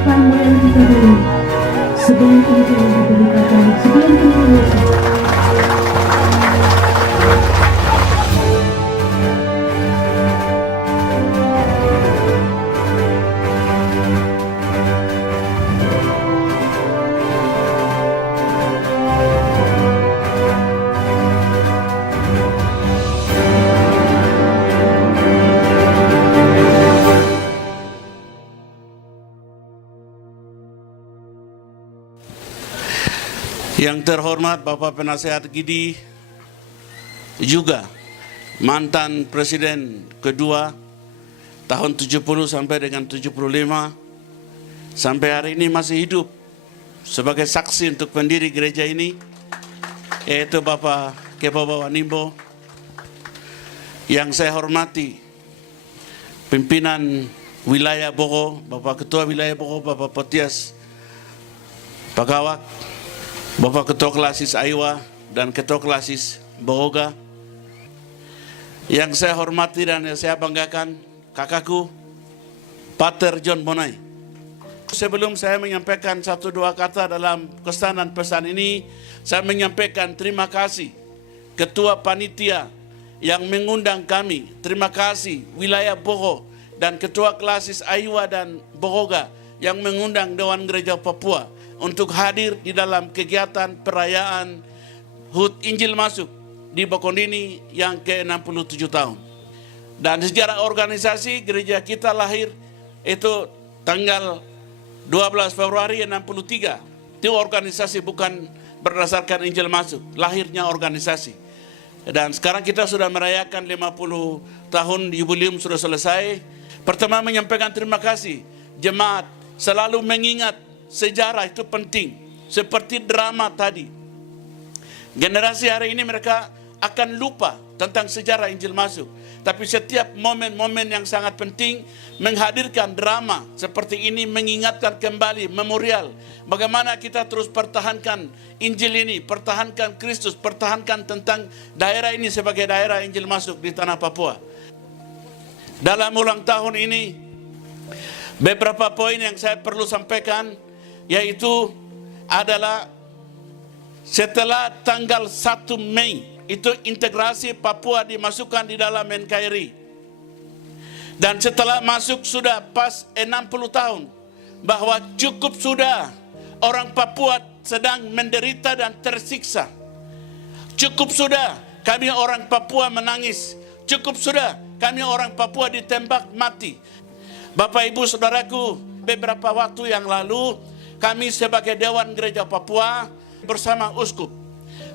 menyanyikan moyang kita dulu. Sebelum itu diberitakan, sebelum itu. Yang terhormat Bapak Penasehat Gidi, juga mantan Presiden kedua tahun 70 sampai dengan 75, sampai hari ini masih hidup sebagai saksi untuk pendiri gereja ini, yaitu Bapak Kebawa Wanimbo. Yang saya hormati pimpinan wilayah Boko, Bapak Ketua Wilayah Boko, Bapak Potias Pagawak, Bapak Ketua Klasis Aiwa dan Ketua Klasis Bohoga. Yang saya hormati dan yang saya banggakan, kakakku Pater John Bonai. Sebelum saya menyampaikan satu dua kata dalam kesan dan pesan ini, saya menyampaikan terima kasih Ketua Panitia yang mengundang kami. Terima kasih wilayah Boho dan Ketua Klasis Aiwa dan Bohoga yang mengundang Dewan Gereja Papua untuk hadir di dalam kegiatan perayaan HUT Injil Masuk di Bokondini yang ke-67 tahun. Dan sejarah organisasi gereja kita lahir itu tanggal 12 Februari 63. Itu organisasi bukan berdasarkan Injil Masuk, lahirnya organisasi. Dan sekarang kita sudah merayakan 50 tahun jubileum sudah selesai. Pertama menyampaikan terima kasih. Jemaat selalu mengingat sejarah itu penting. Seperti drama tadi. Generasi hari ini mereka akan lupa tentang sejarah Injil Masuk. Tapi setiap momen-momen yang sangat penting menghadirkan drama seperti ini, mengingatkan kembali memorial. Bagaimana kita terus pertahankan Injil ini, pertahankan Kristus, pertahankan tentang daerah ini sebagai daerah Injil Masuk di tanah Papua. Dalam ulang tahun ini, beberapa poin yang saya perlu sampaikan, yaitu adalah setelah tanggal 1 Mei itu integrasi Papua dimasukkan di dalam NKRI. Dan setelah masuk sudah pas 60 tahun bahwa cukup sudah orang Papua sedang menderita dan tersiksa. Cukup sudah kami orang Papua menangis. Cukup sudah kami orang Papua ditembak mati. Bapak Ibu Saudaraku, beberapa waktu yang lalu kami sebagai Dewan Gereja Papua bersama Uskup,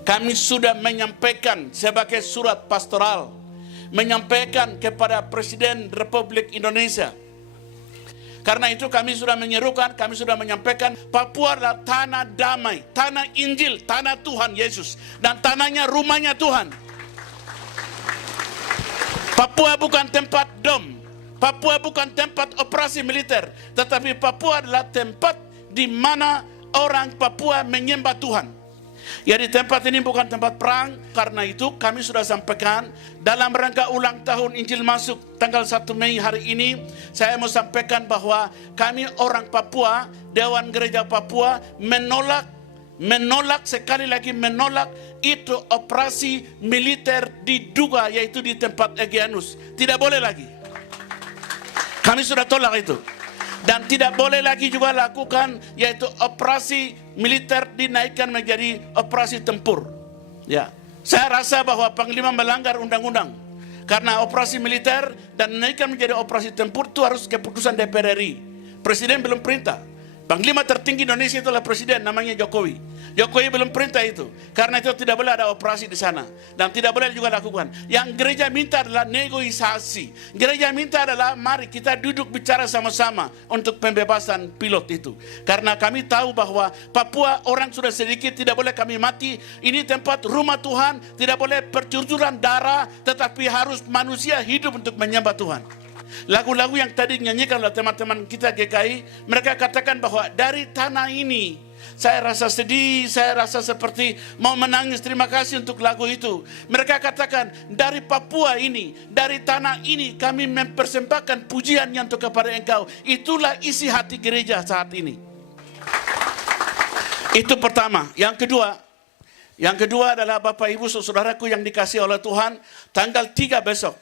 kami sudah menyampaikan sebagai surat pastoral, menyampaikan kepada Presiden Republik Indonesia. Karena itu kami sudah menyerukan, kami sudah menyampaikan Papua adalah tanah damai, tanah Injil, tanah Tuhan Yesus, dan tanahnya rumahnya Tuhan. Papua bukan tempat dom, Papua bukan tempat operasi militer, tetapi Papua adalah tempat di mana orang Papua menyembah Tuhan. Jadi tempat ini bukan tempat perang. Karena itu kami sudah sampaikan dalam rangka ulang tahun Injil Masuk tanggal 1 Mei hari ini, saya mau sampaikan bahwa kami orang Papua, Dewan Gereja Papua menolak sekali lagi menolak itu operasi militer diduga, yaitu di tempat Egyanus. Tidak boleh lagi. Kami sudah tolak itu. Dan tidak boleh lagi juga lakukan yaitu operasi militer dinaikkan menjadi operasi tempur. Ya, saya rasa bahwa Panglima melanggar undang-undang. Karena operasi militer dan dinaikkan menjadi operasi tempur itu harus keputusan DPR RI. Presiden belum perintah. Panglima tertinggi Indonesia itulah Presiden, namanya Jokowi. Jokowi belum perintah itu. Karena itu tidak boleh ada operasi di sana. Dan tidak boleh juga lakukan. Yang gereja minta adalah negosiasi. Gereja minta adalah mari kita duduk bicara sama-sama untuk pembebasan pilot itu. Karena kami tahu bahwa Papua orang sudah sedikit, tidak boleh kami mati. Ini tempat rumah Tuhan, tidak boleh percurcuran darah, tetapi harus manusia hidup untuk menyembah Tuhan. Lagu-lagu yang tadi dinyanyikan oleh teman-teman kita GKI, mereka katakan bahwa dari tanah ini Saya rasa sedih, saya rasa seperti mau menangis. Terima kasih untuk lagu itu. Mereka katakan, dari Papua ini, dari tanah ini, kami mempersembahkan pujian yang kepada Engkau. Itulah isi hati gereja saat ini. Itu pertama. Yang kedua adalah Bapak Ibu saudaraku yang dikasihi oleh Tuhan, tanggal 3 besok.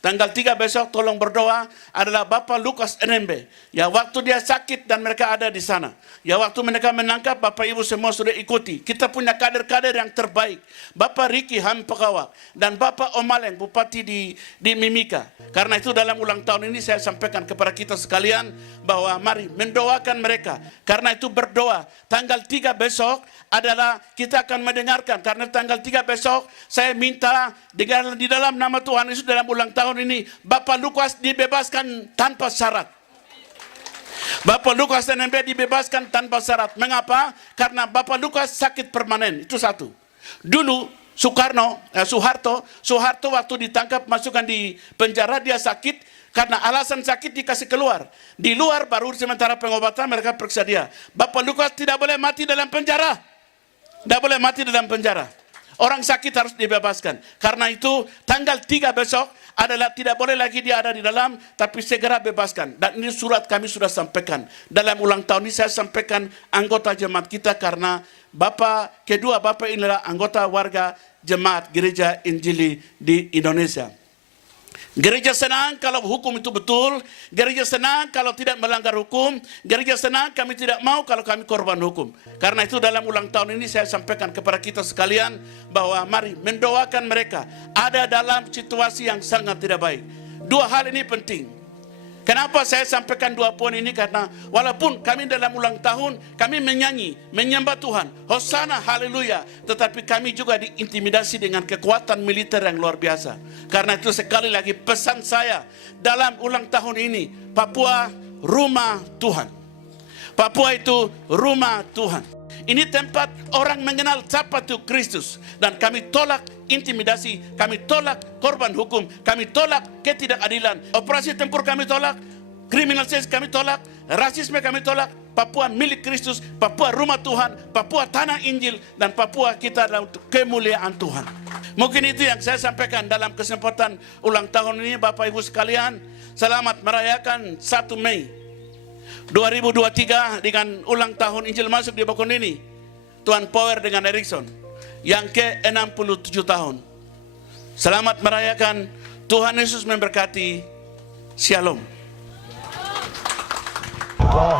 Tanggal 3 besok tolong berdoa adalah Bapak Lukas NMB. Ya, waktu dia sakit dan mereka ada di sana. Ya, waktu mereka menangkap, Bapak Ibu semua sudah ikuti. Kita punya kader-kader yang terbaik. Bapak Riki Hampakawak dan Bapak Omaleng Bupati di Mimika. Karena itu dalam ulang tahun ini saya sampaikan kepada kita sekalian bahwa mari mendoakan mereka. Karena itu berdoa. Tanggal 3 besok adalah kita akan mendengarkan. Karena tanggal 3 besok saya minta di dalam nama Tuhan Yesus dalam ulang tahun ini Bapak Lukas dibebaskan tanpa syarat. Bapak Lukas NMB dibebaskan tanpa syarat. Mengapa? Karena Bapak Lukas sakit permanen. Itu satu. Dulu Soeharto waktu ditangkap masukkan di penjara, dia sakit. Karena alasan sakit dikasih keluar. Di luar baru sementara pengobatan mereka periksa dia. Bapak Lukas tidak boleh mati dalam penjara. Tidak boleh mati dalam penjara. Orang sakit harus dibebaskan. Karena itu tanggal 3 besok adalah tidak boleh lagi dia ada di dalam, tapi segera bebaskan. Dan ini surat kami sudah sampaikan. Dalam ulang tahun ini saya sampaikan anggota jemaat kita karena kedua Bapak inilah anggota warga jemaat gereja Injili di Indonesia. Gereja senang kalau hukum itu betul. Gereja senang kalau tidak melanggar hukum. Gereja senang kami tidak mau kalau kami korban hukum. Karena itu dalam ulang tahun ini saya sampaikan kepada kita sekalian bahwa mari mendoakan mereka. Ada dalam situasi yang sangat tidak baik. Dua hal ini penting. Kenapa saya sampaikan 2 poin ini? Karena walaupun kami dalam ulang tahun, kami menyanyi, menyembah Tuhan, Hosana, haleluya. Tetapi kami juga diintimidasi dengan kekuatan militer yang luar biasa. Karena itu sekali lagi pesan saya dalam ulang tahun ini, Papua rumah Tuhan. Papua itu rumah Tuhan. Ini tempat orang mengenal siapa itu Kristus. Dan kami tolak intimidasi, kami tolak korban hukum, kami tolak ketidakadilan. Operasi tempur kami tolak, kriminalisasi kami tolak, rasisme kami tolak. Papua milik Kristus, Papua rumah Tuhan, Papua tanah Injil, dan Papua kita adalah untuk kemuliaan Tuhan. Mungkin itu yang saya sampaikan dalam kesempatan ulang tahun ini Bapak Ibu sekalian. Selamat merayakan 1 Mei 2023 dengan ulang tahun Injil masuk di Bokon ini. Tuan Power dengan Erikson yang ke-67 tahun. Selamat merayakan. Tuhan Yesus memberkati. Shalom. Wow.